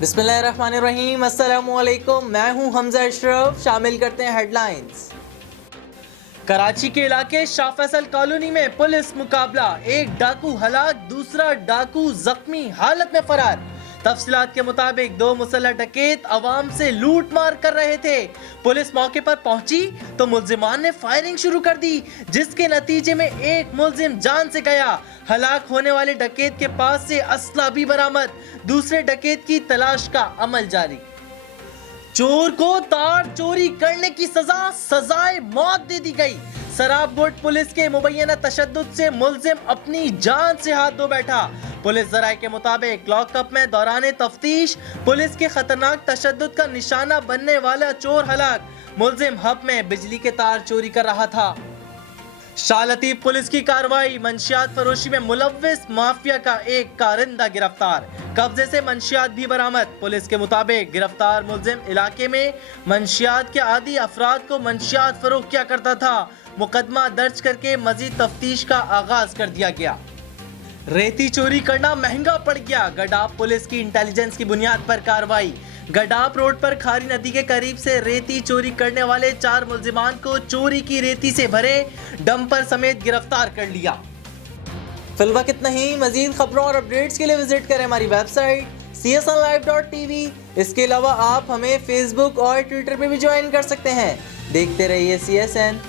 बिस्मिल्लाहिर्रहमानिर्रहीम, अस्सलामुअलैकुम। मैं हूं हमजा अशरफ। शामिल करते हैं हेडलाइंस। कराची के इलाके शाह फैसल कॉलोनी में पुलिस मुकाबला, एक डाकू हलाक, दूसरा डाकू जख्मी हालत में फरार। तफसीलात के मुताबिक दो मुसल्लह डकैत अवाम से लूट मार कर रहे थे। पुलिस मौके पर पहुंची तो मुल्जिमान ने फायरिंग शुरू कर दी, जिसके नतीजे में एक मुल्जिम जान से गया। हलाक होने वाले डकैत के पास से असला भी बरामद। दूसरे डकैत की तलाश का अमल जारी। चोर को तार चोरी करने की सजाए मौत दे दी गई। सराबगोट पुलिस के मुबैना तशद्दुद से मुल्जिम अपनी जान से हाथ धो बैठा। पुलिस जराये के मुताबिक लॉकअप में दौरान तफ्तीश पुलिस के खतरनाक तशद्दुद का निशाना बनने वाला चोर हलाक। मुल्जिम हब में बिजली के तार चोरी कर रहा था। शाह लतीफ पुलिस की कार्रवाई, मंशियात फरोशी में मुलव्विस माफिया का एक कारिंदा गिरफ्तार। कब्जे से मंशियात भी बरामद। पुलिस के मुताबिक गिरफ्तार मुल्जिम इलाके में मंशियात के आदी अफराद को मंशियात फरोख्त किया करता था। मुकदमा दर्ज करके मजीद तफ्तीश का आगाज कर दिया गया। रेती चोरी करना महंगा पड़ गया, गडाप पुलिस की इंटेलिजेंस की बुनियाद पर कार्रवाई। गडाप रोड पर खारी नदी के करीब से रेती चोरी करने वाले 4 मुल्जिमान को चोरी की रेती से भरे डंपर समेत गिरफ्तार कर लिया। फिलहाल इतना ही। मजीद खबरों और अपडेट्स के लिए विजिट करें हमारी वेबसाइट csnlive.tv। इसके अलावा आप हमें फेसबुक और ट्विटर पे भी ज्वाइन कर सकते हैं। देखते रहिए CSN।